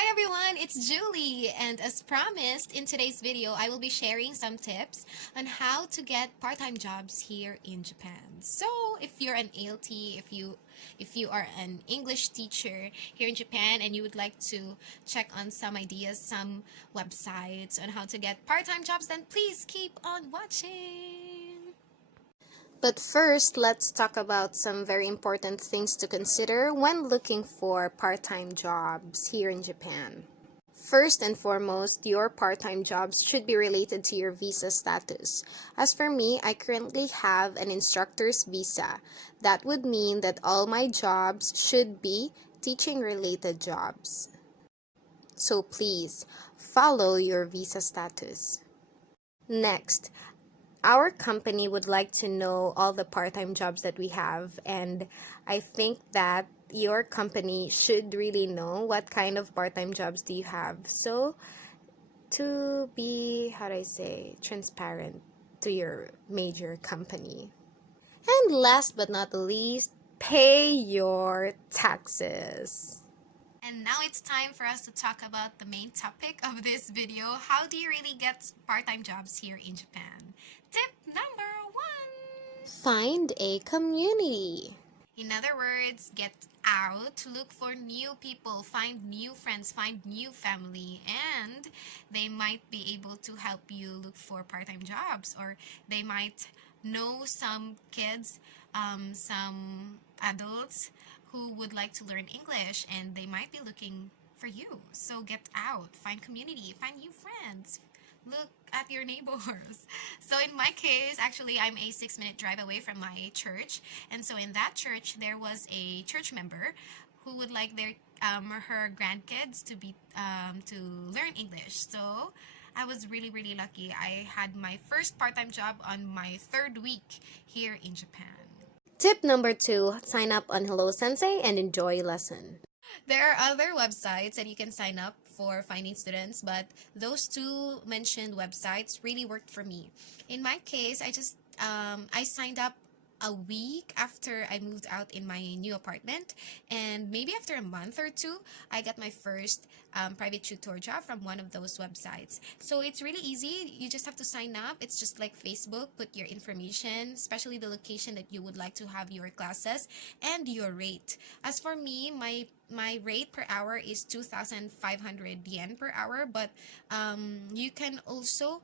Hi everyone, it's Julie, and as promised, in today's video, I will be sharing some tips on how to get part-time jobs here in Japan. So, if you're an ALT, if you are an English teacher here in Japan and you would like to check on some ideas, some websites on how to get part-time jobs, then please keep on watching. But first, let's talk about some very important things to consider when looking for part-time jobs here in Japan. First and foremost, your part-time jobs should be related to your visa status. As for me, I currently have an instructor's visa. That would mean that all my jobs should be teaching-related jobs. So please, follow your visa status. Next, our company would like to know all the part-time jobs that we have, and I think that your company should really know what kind of part-time jobs do you have, so to be, how do I say, transparent to your major company. And last but not the least, pay your taxes. And now it's time for us to talk about the main topic of this video. How do you really get part-time jobs here in Japan? Tip number one. Find a community. In other words, get out to look for new people, find new friends, find new family, and they might be able to help you look for part-time jobs, or they might know some kids, some adults who would like to learn English, and they might be looking for you. So get out, find community, find new friends, look at your neighbors. So in my case, actually, I'm a 6-minute drive away from my church, and so in that church, there was a church member who would like their her grandkids to be to learn English. So I was really lucky. I had my first part-time job on my 3rd week here in Japan. Tip number 2, sign up on Hello Sensei and enjoy lesson. There are other websites that you can sign up for finding students, but those two mentioned websites really worked for me. In my case, I signed up a week after I moved out in my new apartment, and maybe after a month or two, I got my first private tutor job from one of those websites. So it's really easy. You just have to sign up. It's just like Facebook. Put your information, especially the location that you would like to have your classes, and your rate. As for me, my rate per hour is 2,500 yen per hour, but you can also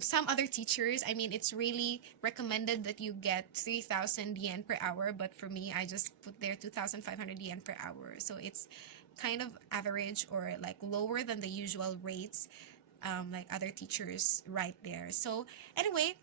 some other teachers, I mean, it's really recommended that you get 3,000 yen per hour, but for me, I just put there 2,500 yen per hour. So it's kind of average or like lower than the usual rates, like other teachers right there. So anyway,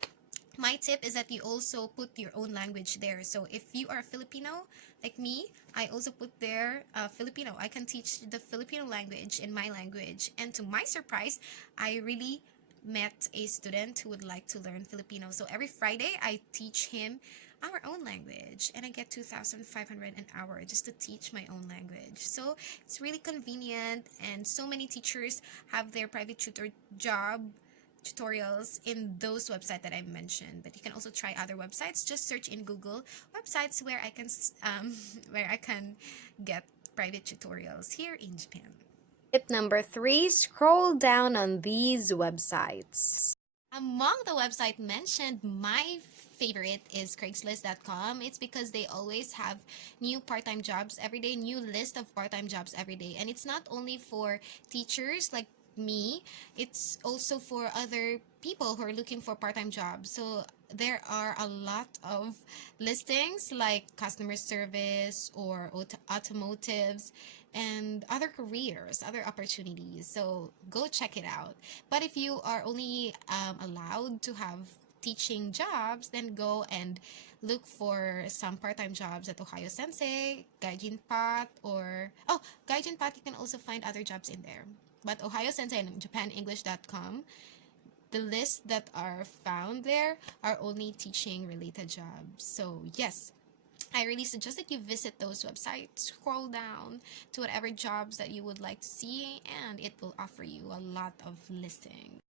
my tip is that you also put your own language there. So if you are Filipino, like me, I also put there Filipino. I can teach the Filipino language in my language. And to my surprise, I really met a student who would like to learn Filipino. So every Friday, I teach him our own language, and I get 2,500 an hour just to teach my own language. So it's really convenient, and so many teachers have their private tutor job tutorials in those websites that I mentioned. But you can also try other websites. Just search in Google websites where I can where I can get private tutorials here in Japan. Tip number 3, scroll down on these websites. Among the website mentioned, my favorite is Craigslist.com. It's because they always have new part-time jobs every day, new list of part-time jobs every day. And it's not only for teachers like me, it's also for other people who are looking for part-time jobs. So there are a lot of listings like customer service or automotives and other careers, other opportunities. So go check it out. But if you are only allowed to have teaching jobs, then go and look for some part-time jobs at Ohio Sensei, Gaijin Pat, or Gaijin Pat, you can also find other jobs in there. But Ohio Sensei and JapanEnglish.com, the lists that are found there are only teaching related jobs. So yes, I really suggest that you visit those websites, scroll down to whatever jobs that you would like to see, and it will offer you a lot of listings.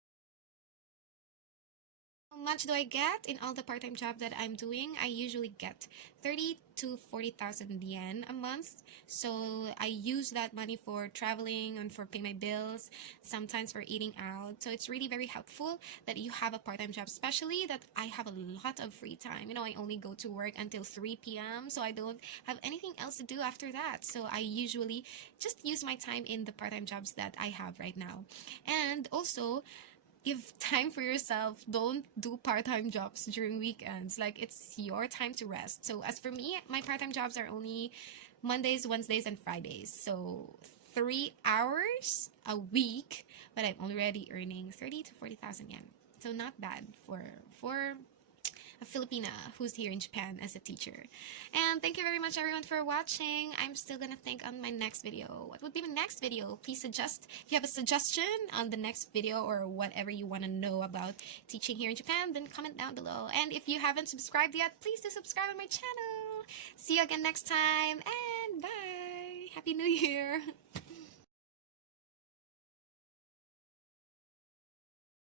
How much do I get in all the part-time job that I'm doing? I usually get 30 to 40,000 yen a month. So I use that money for traveling and for paying my bills, sometimes for eating out. So it's really very helpful that you have a part-time job, especially that I have a lot of free time. You know, I only go to work until 3 p.m. so I don't have anything else to do after that. So I usually just use my time in the part-time jobs that I have right now. And also, give time for yourself. Don't do part-time jobs during weekends. Like, it's your time to rest. So as for me, my part-time jobs are only Mondays, Wednesdays, and Fridays. So 3 hours a week, but I'm already earning 30 to 40,000 yen. So not bad for a Filipina who's here in Japan as a teacher. And thank you very much everyone for watching. I'm still gonna think on my next video. What would be my next video? Please suggest if you have a suggestion on the next video or whatever you want to know about teaching here in Japan, then comment down below. And if you haven't subscribed yet, please do subscribe on my channel. See you again next time and bye. Happy New Year.